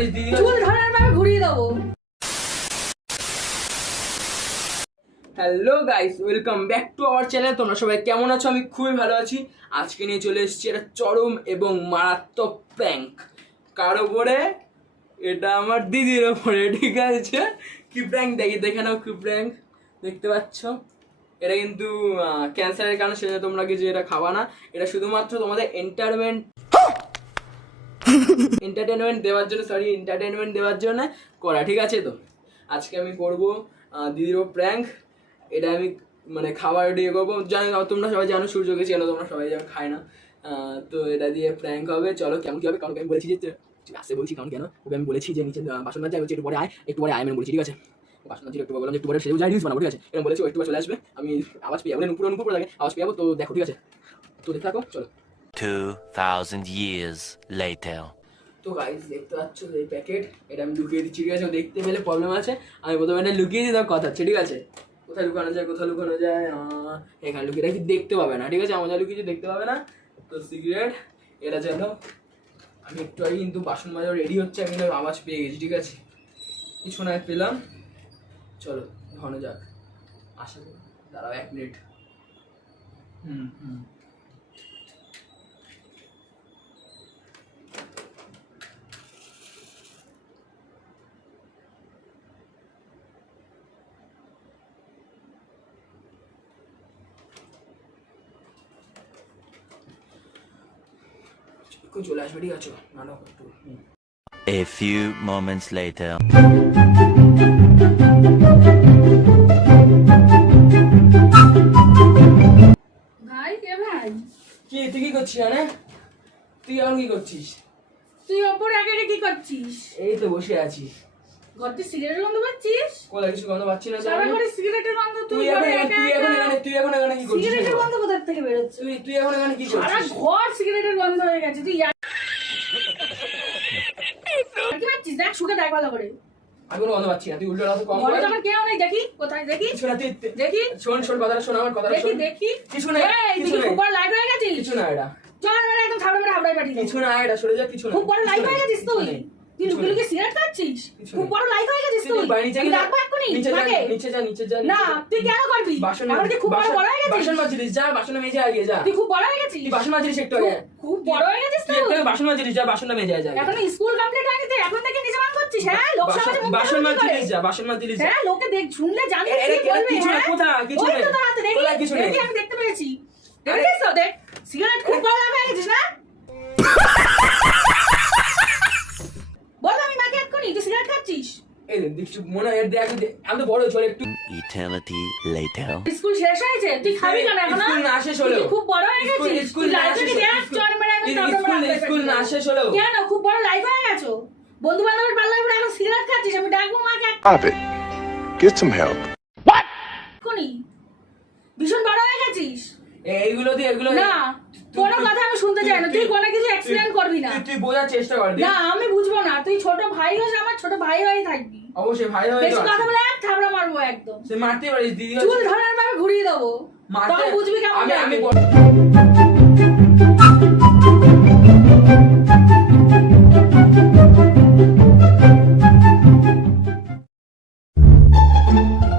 দিদি। চুল ধরার ঘুরিয়ে hello guys welcome back to our channel তোমরা সবাই কেমন আছো? আমি খুবই ভালো আছি। আজকে নিয়ে চলে এসেছি একটা চরম এবং মারাত্মক প্র্যাঙ্ক কার ওপরে এটা আমার দিদির ওপরে ঠিক আছে? কি প্র্যাঙ্ক দেখি দেখে নাও কি প্র্যাঙ্ক দেখতে পাচ্ছ? এটা কিন্তু ক্যান্সারের কারণে সেটা তোমরা কিছু এটা খাবা না। এটা শুধুমাত্র তোমাদের এন্টারটেনমেন্ট এন্টারটেনমেন্ট দেওয়ার জন্য সরি এন্টারটেনমেন্ট দেওয়ার জন্য করা ঠিক আছে তো? আজকে আমি করব আহ, দিদির প্র্যাঙ্ক এটা আমি মানে খাবার দিয়ে করব। জানি তোমরা সবাই জানো সূর্যকে চেনো তোমরা সবাই যেন খায় না। তো এটা দিয়ে প্র্যাঙ্ক হবে। চলো কেমন কি হবে? কারণ আমি বলেছি যে আছে বলছি কারণ কেন? ওকে আমি বলেছি যে নিচে বাসন মাঝে বলছি একটু পরে আয় একটু পরে আয় আমি বলেছি ঠিক আছে? বাসন মাঝে একটু পরে বললাম একটু পরে সেও যাই বানাবো ঠিক আছে? এরকম বলেছি একটু পরে চলে আসবে। আমি আওয়াজ পেয়ে যাব নুপুর নুপুর করে থাকে আওয়াজ পেয়ে যাব তো দেখো ঠিক আছে? তো দেখতে থাকো চলো। 2,000 years later. তো গাইস দেখতে পাচ্ছ এই প্যাকেট এটা আমি লুকিয়ে দিচ্ছি ঠিক আছে? দেখতে পেলে প্রবলেম আছে। আমি প্রথমে এটা লুকিয়ে দিই তার কথা হচ্ছে ঠিক আছে? কোথায় লুকানো যায় কোথায় লুকানো যায়? এখানে লুকিয়ে রাখি দেখতে পাবে না ঠিক আছে? আমার লুকিয়ে দেখতে পাবে না। তো সিগারেট এটা যেন আমি একটু আগে কিন্তু বাসন মাজা রেডি হচ্ছে আমি আওয়াজ পেয়ে গেছি ঠিক আছে? কিছু না পেলাম। চলো ঘন যাক। আসা। দাঁড়াও এক মিনিট হুম হুম। একটু চলে আসবে ঠিক আছে? একটু। A few moments later. ভাই কে ভাই? কি তুই কি করছিস আরে? তুই এখন কি করছিস? তুই একা একা কি করছিস? এই তো বসে আছি। ঘরতে সিগারেটের গন্ধ পাচ্ছিস? কোলা কিছু গন্ধ পাচ্ছি না আমি? ঘরে সিগারেটের গন্ধ তুই এখন তুই এখন এখানে তুই এখন এখানে কি করছিস? সিগারেটের গন্ধ থেকে বেরোচ্ছে। তুই তুই এখন এখানে কি সারা করছিস? ঘর সিগারেটের গন্ধ হয়ে গেছে তুই কি দেখ শুকে দেখ ভালো করে। আমি কোনো গন্ধ পাচ্ছি না তুই উল্টো কম ঘরে তো আমার কেউ নেই দেখি কোথায় দেখি। তুই দেখি। শোন শোন কথাটা শোন আমার কথাটা দেখি দেখি। কিছু নেই, এই, তুই লাইট হয়ে গেছিস? কিছু না এটা। চল একদম থাবড়ে মেরে হাবড়াই পাঠিয়ে কিছু না এটা সরে যা কিছু না। খুব বড় লাইট হয়ে গেছিস তুই? তুই লুকিয়ে লুকিয়ে সিগারেট খাচ্ছিস? খুব বড় লাইট হয়ে গেছিস তুই আমি ডাকবো এক্ষুনি মাকে। নিচে যা নিচে যা না তুই কেন করবি? বাসন কি খুব বড় বড় হয়ে গেছিস। বাসন মাজিলিস যা বাসন মেজে আগে যা। তুই খুব বড় হয়ে গেছিস? তুই বাসন মাজিলিস একটু আগে। খুব বড় হয়ে গেছিস তুই তুই। বাসন মাজিলিস যা বাসনটা মেজে যা এখন স্কুল কমপ্লিট হয়নি তুই এখন থেকে নিজে মান করছিস হ্যাঁ? লোক সমাজে মুখ বাসন? মাজিলিস যা বাসন মাজিলিস হ্যাঁ লোকে দেখ শুনলে এ- কি বলবে কিছু না, হ্যাঁ? কোথায়? কিছু ওই তো হাতে? দেখি আমি দেখতে পেয়েছি দেখেছিস তো দেখ সিগারেট খুব বড় হয়ে গেছিস না বল আমি মাকে এক্ষুনি তুই সিগারেট খাচ্ছিস এই দেখ, দেখছি মনে হয় দেখ দেখ- আমি তো বড় চলে একটু Eternity later. স্কুল শেষ হয়েছে? তুই খাবি কেন এখন? স্কুল না শেষ হলেও। খুব বড় হয়ে গেছিস? স্কুল লাইব্রেরি দেখ চল মেরে একদম স্কুল- স্কুল- না শেষ হলেও। কেন? খুব বড় লাইফ হয়ে গেছো। বন্ধু বান্ধবের পাল্লায় পড়ে এখন সিগারেট খাচ্ছিস আমি ডাকবো মাকে. এক্ষুনি। ভীষণ বড় হয়ে গেছিস? এইগুলো দিয়ে এগুলো না কোনো কথা আমি শুনতে চাই না। তুই কোনো কিছু এক্সপ্লেন করবি না। তুই- বোঝার চেষ্টা কর না আমি বুঝব না। তুই ছোট ভাই হোস আমার ছোট ভাই হয়ে থাকবি। অবশ্যই ভাই হয়ে বেশি কথা বলে এক থাবড়া মারবো একদম। সে মারতে পারিস দিদি চুল হচ্ছে- ধরে আমি ঘুরিয়ে দেবো। তখন বুঝবি কেমন আমি আমি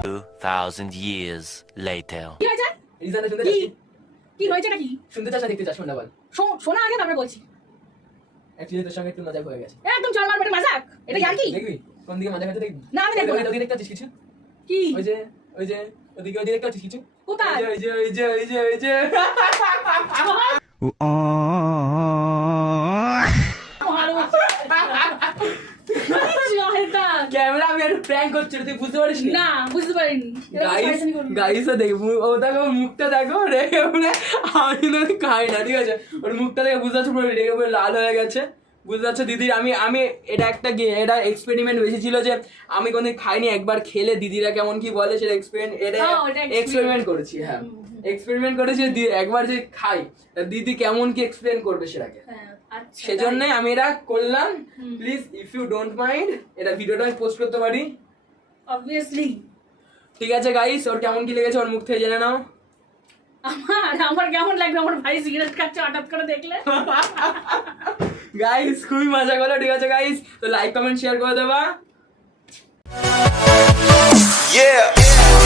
2,000 years later. কি হয়েছে? রিজানে শুনতে কি হয়েছে নাকি? শুনতে চাস না দেখতে চাস শোনা বল। শোনা আগে তারপরে বলছি। অ্যাকচুয়ালি তোর সঙ্গে একটু মজা হয়ে গেছে। একদম চল মারবে মজাক। এটা ইয়ার কি দেখবি? কোন দিকে মজা হয়েছে দেখবি? না, আমি দেখব ওই- ওদিকে দেখতে পাচ্ছিস কিছু? কি? ওই যে ওই যে ওদিকে ওদিকে দেখতে পাচ্ছিস কিছু? কোথায়? ওই যে ওই যে ওই যে ওই যে শয়তান। ক্যামেরা আমি একটু প্র্যাঙ্ক করছিল তুই বুঝতে পারিস না? বুঝতে পারিনি। গাইস না। গাইস দেখো ও দেখো মুখটা দেখো রেগে আমি ওকে খাই না ঠিক আছে? ওর মুখটা দেখে বুঝতে পারছ পুরো রেগে পড়ে লাল হয়ে গেছে। বুঝতে পারছ দিদি আমি আমি এটা একটা এটা এক্সপেরিমেন্ট বেশি ছিল যে আমি কোনদিন খাইনি একবার খেলে দিদিরা কেমন কি বলে সেটা এক্সপেরিমেন্ট এটা হ্যাঁ। এক্সপেরিমেন্ট করেছি হ্যাঁ। এক্সপেরিমেন্ট করেছি একবার যে খাই দিদি কেমন কি এক্সপ্লেন করবে সেটাকে। হ্যাঁ, সেজন্য তাই। আমি এটা করলাম। Please if you don't mind এটা ভিডিওটা আমি পোস্ট করতে পারি। Obviously, ঠিক আছে গাইস ওর কেমন কি লেগেছে ওর মুখ থেকে জেনে নাও। আমার আমার কেমন লাগবে? আমার ভাই সিগারেট খাচ্ছে হঠাৎ করে দেখলে। গাইস খুবই মজা করল ঠিক আছে গাইস তো লাইক কমেন্ট শেয়ার করে দেবা। Yeah.